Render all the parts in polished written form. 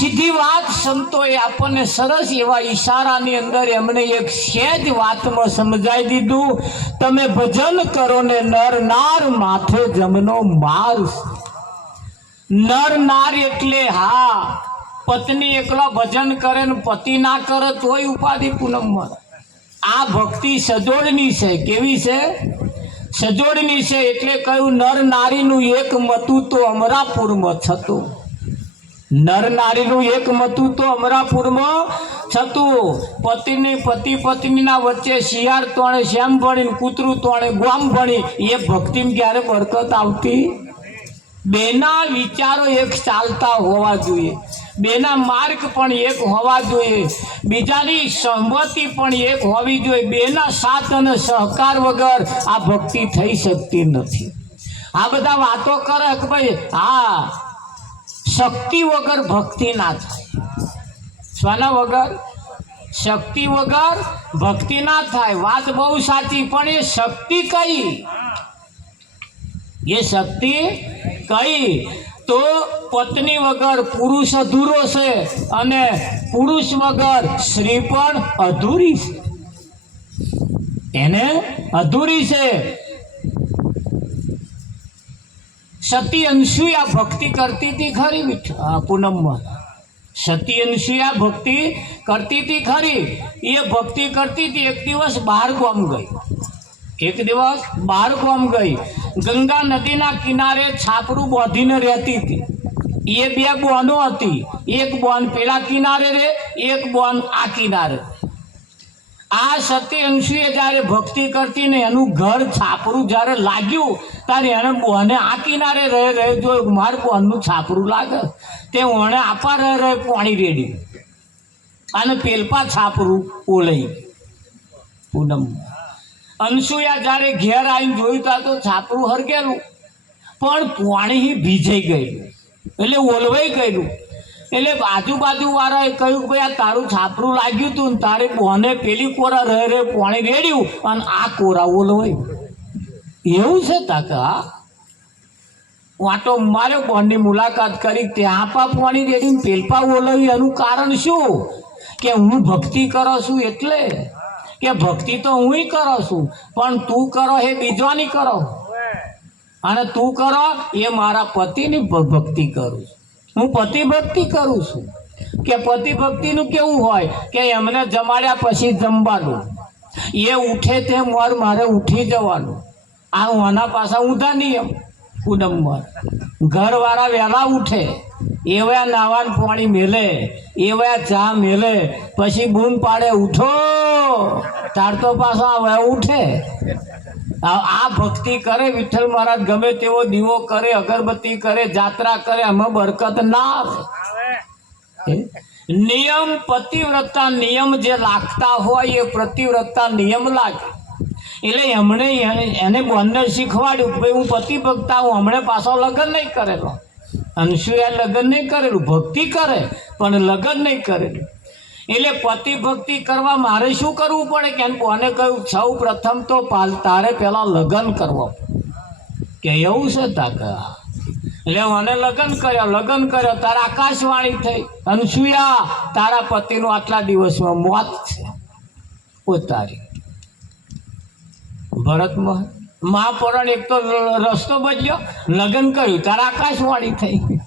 સીધી વાત સંતોએ આપણને સરસ એવા ઈશારાની અંદર એમણે એક સહેજ વાતમાં સમજાવી દીધું. તમે ભજન કરો ને નર નાર માથે જમનો માર. નર નાર એટલે હા પત્ની એકલા ભજન કરે ને પતિ ના કરે તોય ઉપાધિ પૂનમમાં. આ ભક્તિ સજોડની છે. કેવી છે? સજોડની છે. એટલે કહ્યું નર નારીનું એક મતું તો અમરાપુરમાં થતું. નર નારીનું એક મતું તો અમરાપુરમાં થતું. પતિ પત્નીના વચ્ચે શિયાળ તોણે શ્યામ ભણી, કૂતરું તોણે ગોમ ભણી. એ ભક્તિમાં ક્યારે બરકત આવતી? બેના વિચારો એક ચાલતા હોવા જોઈએ, બેના માર્ગ પણ એક હોવા જોઈએ, બીજાની સહમતિ પણ એક હોવી જોઈએ. બેના સાથ અને સહકાર વગર આ ભક્તિ થઈ શકતી નથી. આ બધા વાતો કરે કે ભાઈ હા શક્તિ વગર ભક્તિ ના થાય. શાના વગર? શક્તિ વગર ભક્તિ ના થાય. વાત બહુ સાચી, પણ એ શક્તિ કઈ? એ શક્તિ કઈ? તો પત્ની વગર પુરુષ અધૂરો છે અને પુરુષ વગર સ્ત્રી પણ અધૂરી છે. એને અધૂરી છે. સતી અનસુયા ભક્તિ કરતી હતી ખરી પૂનમમાં. સતી અનસુયા ભક્તિ કરતી હતી ખરી. એ ભક્તિ કરતી હતી. એક દિવસ બહાર ગામ ગઈ. એક દિવસ બહાર ગામ ગઈ. ગંગા નદીના કિનારે છાપરું બાંધીને રહેતી હતી. એ બે બોનો હતી. એક બોન પેલા કિનારે રે, એક બોન આ કિનારે. આ સતી અંશુએ જ્યારે ભક્તિ કરતી ને એનું ઘર છાપરું જ્યારે લાગ્યું ત્યારે એને બોને આ કિનારે રહે જોયું મારું બોનનું છાપરું લાગે. તે ઓણે આપા રહે પાણી રેડી અને પેલપા છાપરું ઓલઈ. પૂનમ અંશુયા જ્યારે ઘેર આવીને જોયું તા તો છાપરું હરગેલું પણ પાણી ભીજાઈ ગયેલું એટલે ઓલવાઈ ગયેલું. એટલે આજુબાજુ વાળાએ કહ્યું ભાઈ આ તારું છાપરું લાગ્યું તું ને તારે બોને પેલી કોરા રહે પાણી રેડ્યું અને આ કોરા ઓલવાયું. એવું છે તાકા? વાંટો માર્યો, બોનની મુલાકાત કરી, ત્યાં આપા પાણી રેડીને પેલપા ઓલવ્યું. એનું કારણ શું? કે હું ભક્તિ કરો છું એટલે કે ભક્તિ તો હું કરો છું પણ તું કરો એ બીજવાની કરો, અને તું કરો એ મારા પતિની ભક્તિ કરું છું. હું પતિ ભક્તિ કરું છું. કે પતિ ભક્તિનું કેવું હોય કે એમને જમાડ્યા પછી જમવાનું, એ ઉઠે તે મારે ઉઠી જવાનું. આ આના પાછા ઊંધા નિયમ. પૂનમમાં ઘરવાળા વહેલા ઉઠે, એવા નાવાનું પાણી મેલે, એવા ચા મેલે, પછી બૂમ પાડે ઉઠો, તાર તો પાછા હવે ઉઠે. આ ભક્તિ કરે વિઠ્ઠલ મહારાજ ગમે તેવો દીવો કરે, અગરબત્તી કરે, જાત્રા કરે, આમાં બરકત ના આવે. નિયમ પતિવ્રતા નિયમ જે લાગતા હોય એ પ્રતિવ્રતા નિયમ લાગે. એટલે એમણે એને બોનને શીખવાડ્યું ભાઈ હું પતિ ભક્તા હું, હમણે પાછો લગ્ન નહીં કરેલો. અંશુયા લગ્ન નહીં કરેલું, ભક્તિ કરે પણ લગ્ન નહીં કરેલું. એટલે પતિ ભક્તિ કરવા મારે શું કરવું પડે કે કોને કહ્યું સૌ પ્રથમ તો તારે પેલા લગ્ન કરવા. કે એવું છે તાકા? એટલે મને લગ્ન કર્યો તારા આકાશવાણી થઈ અંશુયા તારા પતિનું આટલા દિવસમાં મોત છે. ઓ તારી ભરતમાં મહાપુરાણ એક તો રસ્તો બદલ્યો, લગ્ન કર્યું તારા આકાશવાણી થઈ.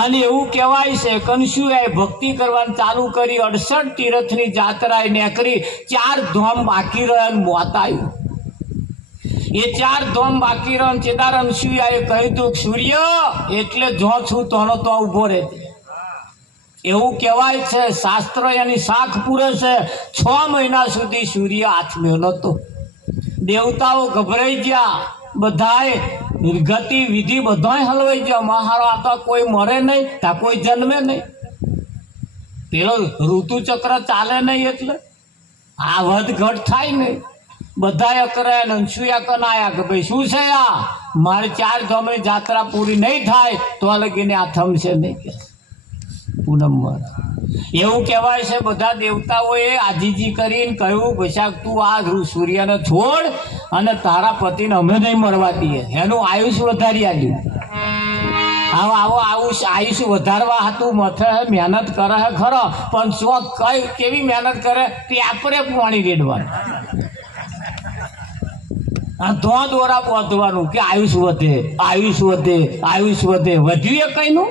અને એવું કહેવાય છે કંસુએ ભક્તિ કરવાનું ચાલુ કરી, 68 તીર્થની જાત્રાએ નીકળી, 4 ધામ બાકી રહ્યા મોત આવ્યું. એ 4 ધામ બાકી રહ્યા ચેદાર અંશુયાએ કહ્યું તું સૂર્ય એટલે જો છું તોનો તો ઉભો રહે. એવું કહેવાય છે, શાસ્ત્ર એની શાખ પૂરે છે. 6 મહિના સુધી સૂર્ય હાથમાં નહોતો. દેવતાઓ ગભરાઈ ગયા, બધાએ ગતિ વિધિ બધાય હલવાઈ ગયા. મહારો આ તો કોઈ મરે નહીં, ત્યાં કોઈ જન્મે નહીં, પેલો ઋતુચક્ર ચાલે નહીં, એટલે આ વધઘટ થાય નહીં. બધાએ કરે અંશુયા કનાયા કે ભાઈ શું છે આ, મારે 4 ધામની જાત્રા પૂરી નહીં થાય તો લગીને આ થમશે નહીં કે પૂનમમાં. એવું કહેવાય છે બધા દેવતાઓએ આજીજી કરીને કહ્યું વૈશાખ તું આ સૂર્યને છોડ અને તારા પતિને અમે નહીં મરવા દઈએ, એનું આયુષ્ય વધારી આવ્યું. આવો આયુષ્ય વધારવા હતું મથે મહેનત કરે છે ખરો, પણ શોખ કઈ કેવી મહેનત કરે, પેપરે પાણી રેડવાનું, ધોં દોરા બાંધવાનું કે આયુષ વધે, આયુષ વધે, આયુષ વધે. વધ્યું એ કઈનું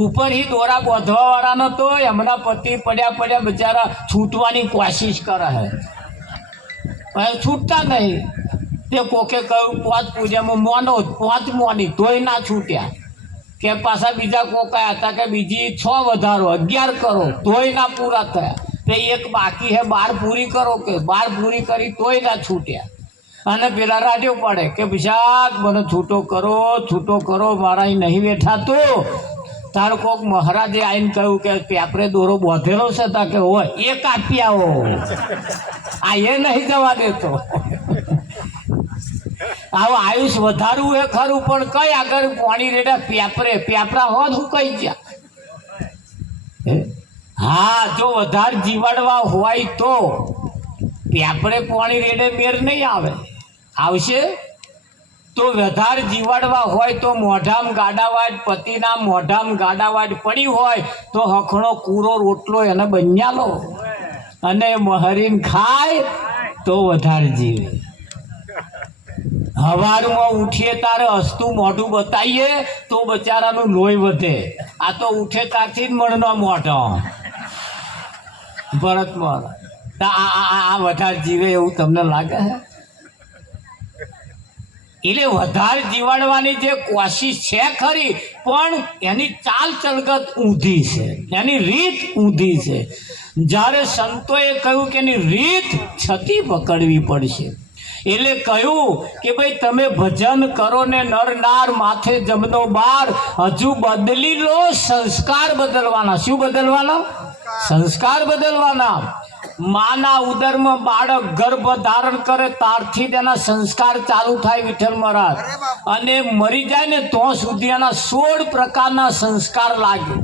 ઉપર ही દોરા બાંધવા વાળાનો તો એમના પતિ પડ્યા બિચારા છૂટવાની કોશિશ કરે છે, પણ છૂટતા નહીં. તે કોકે કહ્યું 5 પૂજામાં મોનો 5 મોની તોય ના છૂટ્યા, કે પાછા બીજા કોકા હતા કે બીજી 6 વધારો 11 કરો તોય ના પૂરા થયા. તે એક બાકી હે 12 પૂરી કરો, કે 12 પૂરી કરી તોય ના છૂટ્યા. અને પેલા રાડ્યો પડે કે વિશાખ મને છૂટો કરો, મારા અહીં નહીં બેઠા તો. તાર કોક મહારાજે આવીને કહ્યું કે પેપરે દોરો બાંધેલો છે, તા કે હોય એ કાપી આવો, આ એ નહીં જવા દેતો. આવું આયુષ વધારવું એ ખરું, પણ કઈ આગળ પાણી રેડા પેપરા હોત હું કઈ ગયા. હા, જો વધારે જીવાડવા હોય તો પેપરે પાણી રેડે મેર નહીં આવે, આવશે તો વધારે જીવાડવા હોય તો મોઢામાં ગાડાવાટ, પતિના મોઢામાં ગાડાવાટ પડી હોય તો હખણો કૂરો રોટલો એને બન્યાલો અને મહરીને ખાય તો વધારે જીવે. હવારમાં ઉઠીએ તારે હસતું મોઢું બતાવીએ તો બચારાનું લોહી વધે. આ તો ઉઠે ત્યારથી જ મણનો મોઢો ભરતમાં આ વધારે જીવે એવું તમને લાગે છે? એટલે વધારે જીવાડવાની જે કોશિશ છે ખરી, પણ એની ચાલ ચલગત ઊંધી છે, એની રીત ઊંધી છે. જ્યારે સંતોએ કહ્યું કે એની રીત છતી પકડવી પડશે, એટલે કહ્યું કે ભાઈ તમે ભજન કરો ને નર નાર માથે જમનો બાર, હજુ બદલી લો સંસ્કાર બદલવાના. શું બદલવાના? સંસ્કાર બદલવાના. માના ઉદરમાં બાળક ગર્ભ ધારણ કરે ત્યારથી તેના સંસ્કાર ચાલુ થાય વિઠ્ઠલ મહારાજ, અને મરી જાય ને તો સુધી એના 16 પ્રકારના સંસ્કાર લાગે.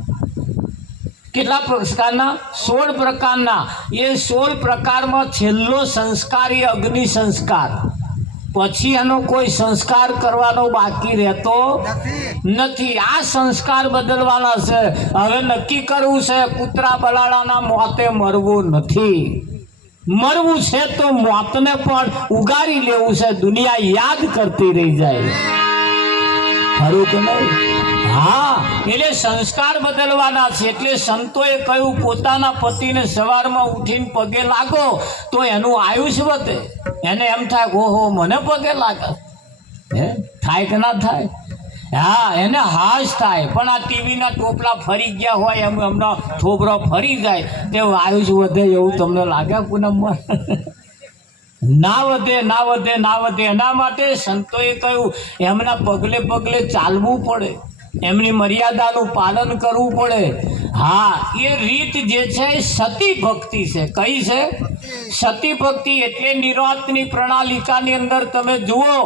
કેટલા પ્રકારના? 16 પ્રકારના. એ 16 પ્રકારમાં છેલ્લો સંસ્કાર એ અગ્નિ સંસ્કાર. પછી એનો કોઈ સંસ્કાર કરવાનો બાકી રહેતો નથી. આ સંસ્કાર બદલવાના છે. હવે નક્કી કરવું છે કૂતરા બલાડાના મોતે મરવું નથી. મરવું છે તો મોતને પણ ઉગારી લેવું છે, દુનિયા યાદ કરતી રહી જાય, ખરું કે નહીં? હા, એટલે સંસ્કાર બદલવાના છે. એટલે સંતોએ કહ્યું પોતાના પતિને સવારમાં ઉઠીને પગે લાગો તો એનું આયુષ્ય વધે. એને એમ થાય ઓહો મને પગે લાગે, થાય કે ના થાય? હા, એને હાશ થાય. પણ આ ટીવીના ટોપલા ફરી ગયા હોય એમ એમનો થોબરો ફરી જાય તે આયુષ્ય વધે એવું તમને લાગે પૂનમમાં? ના વધે. એના માટે સંતોએ કહ્યું એમના પગલે પગલે ચાલવું પડે, એમની મર્યાદાનું પાલન કરવું પડે. હા, એ રીત જે છે એ સતી ભક્તિ છે. કઈ છે? સતી ભક્તિ. એટલે નિરાંતની પ્રણાલિકાની અંદર તમે જુઓ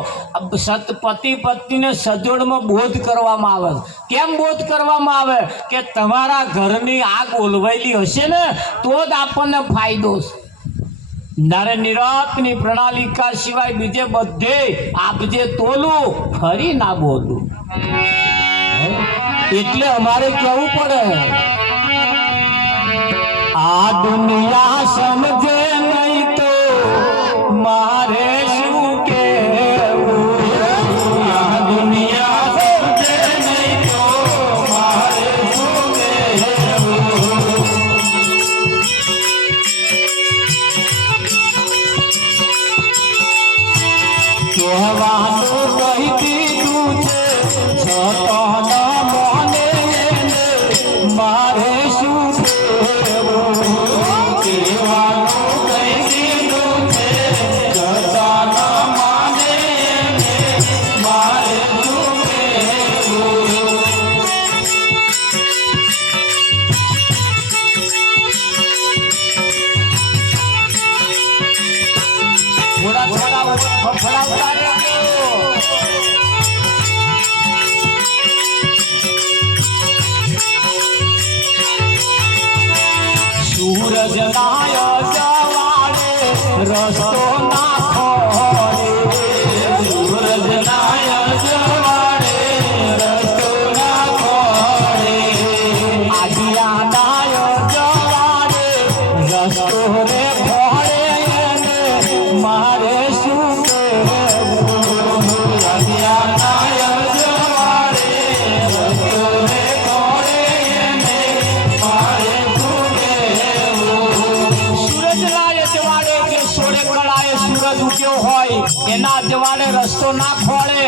પતિ પત્નીને સજોડમાં બોધ કરવામાં આવે. કેમ બોધ કરવામાં આવે? કે તમારા ઘરની આગ ઓલવાયેલી હશે ને તો જ આપણને ફાયદો છે. નારે નિરાંતની પ્રણાલિકા સિવાય બીજે બધે આપજે તોલું, ફરી ના બોલું. એટલે અમારે કેવું પડે, આ દુનિયા સમજે નહીં તો મારે શું કેવું આ દુનિયા સમજે નહીં તો મારે શું કહેવું કહેવાનું કહી દીધું છે છતાં મને મારે શું કહેવું કહેવાનું કહી દીધું છે છતાં મને મારે શું કહેવું થોડા થોડા ફફડાવતા રહેજો સૂરજ નાય જવાડે રસ્તો ના ખોડે સૂરજ નાય જવાડે રસ્તો ના ખોડે આજિયા નાય જવાડે રસ્તો રે ખોડે મારે શું કહેવું આજિયા નાય જવાડે રસ્તો રે ખોડે મારે સૂરજ ઉગ્યો હોય એના જવાડે રસ્તો ના ખોળે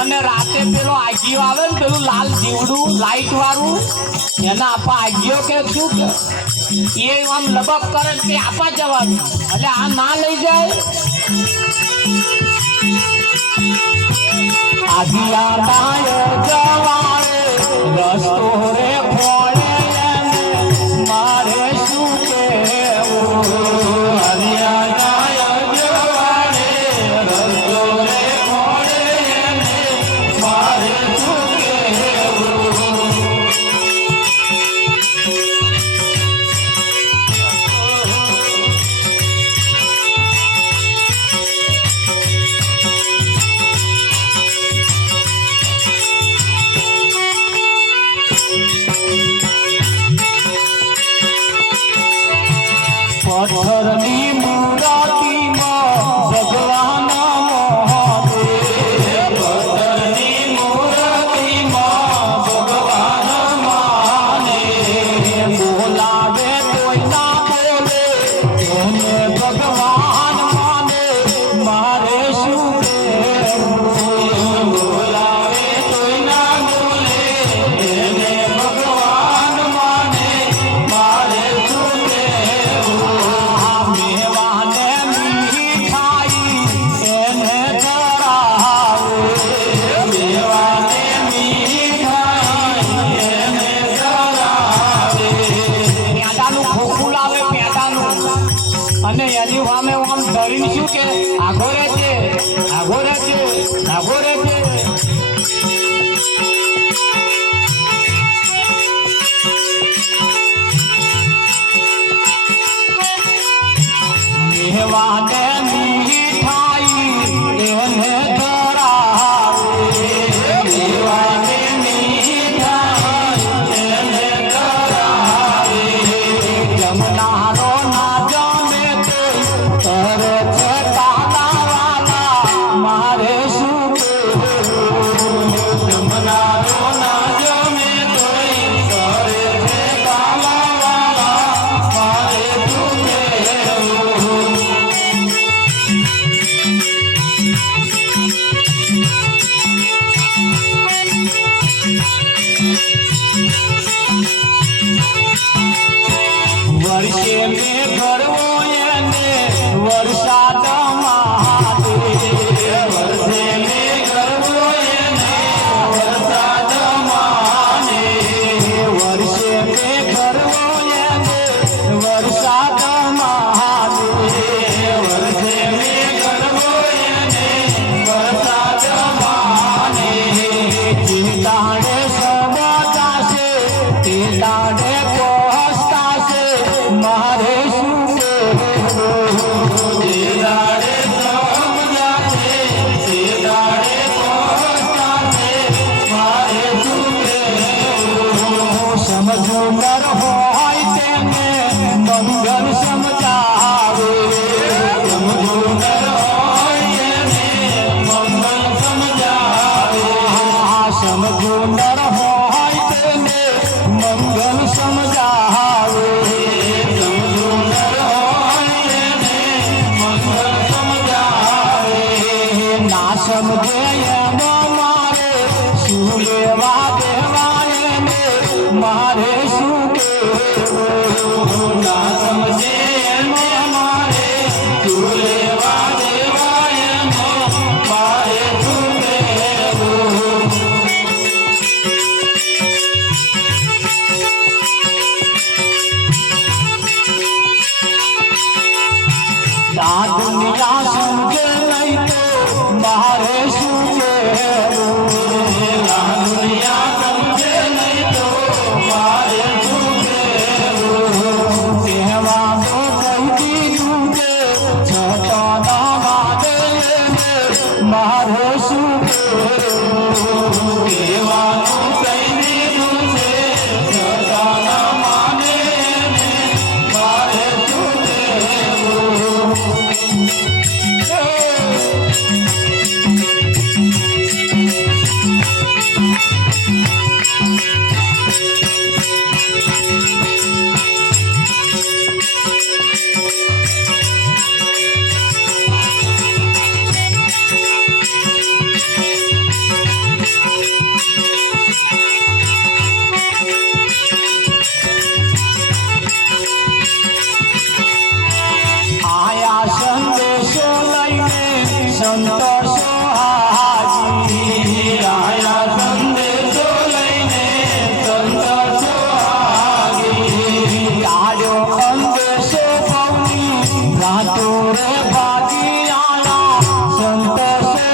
અને રાતે પેલો આગિયો આવે ને પેલું લાલ જીવડું લાઈટ વાળું એના આપા આગિયો કે શું કે એ આમ લબક કરે તે આપા જવાનું એટલે આ ના લઈ જાય આગિયા નાય જવાડે રસ્તો રે ખોળે મારે શું કહેવું આગિયા નાય જવાડે રસ્તો રે ખોળે મારે શું કહેવું પથ્થરની મૂર્તિમાં ભગવાન મહાદેવ પથ્થરની મૂર્તિમાં ભગવાન માને બોલાવે કોઈ ના બોલે એને ભગવાન માને મારે શું કહેવું બોલાવે કોઈ ના બોલે એને ભગવાન માને મારે શું કહેવું મેવાને મીઠાઈ એને ધરાવે મેવાને મીઠાઈ એને ધરાવે પેડાનું ખોખું લાવે પેડાનું અને એની સામે આમ ધરીને શું કે આગો રહેજે આગો રહેજે આગો રહેજે મેવાને મીઠાઈ એને ધરાવે મેવાને મીઠાઈ એને ધરાવે જમનારો ના જમે તે તરે છે તારા વાલા મારે શું સમજે એમ મારે શું લેવા દેવાય ને મારે શું કહેવું ના સમજે એમ મારે શું લેવા દેવાય મારે શું કહેવું આ દુનિયા સમજે નહીં તો મારે શું કહેવું આ દુનિયા સમજે નહીં તો મારે શું કહેવું કહેવા તો કહી દીધું કે છતાં ના માને મારે શું કહેવું કહેવાનું કહી દીધું છે છતાં ના માને મારે શું આયા સંદેશો લઈને સંતોષો હાજી આયા સંદેશો લઈને સંતોષો હાજી કાઢ્યો અંદેશો પૌની રાતો રે ભાગી આયા સંતોષો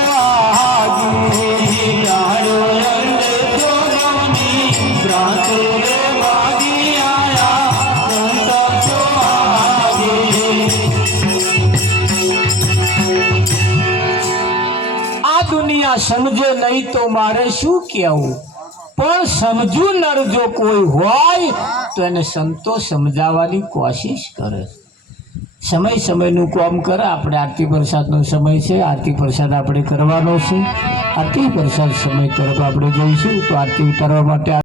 હાજી કાઢ્યો અંદેશો પૌની રાતો રે ભાગી આયા સંતોષો હાજી આ દુનિયા સમજે નહીં તો મારે શું કહેવું પણ સમજુ નર જો કોઈ હોય તો એને સંતો સમજાવવાની કોશિશ કરે સમયનું કામ કરે આપણે આરતી પ્રસાદનો સમય છે આરતી પ્રસાદ આપણે કરવાનો છે આરતી પ્રસાદ સમય તરફ આપણે જઈશું તો આરતી ઉતારવા માટે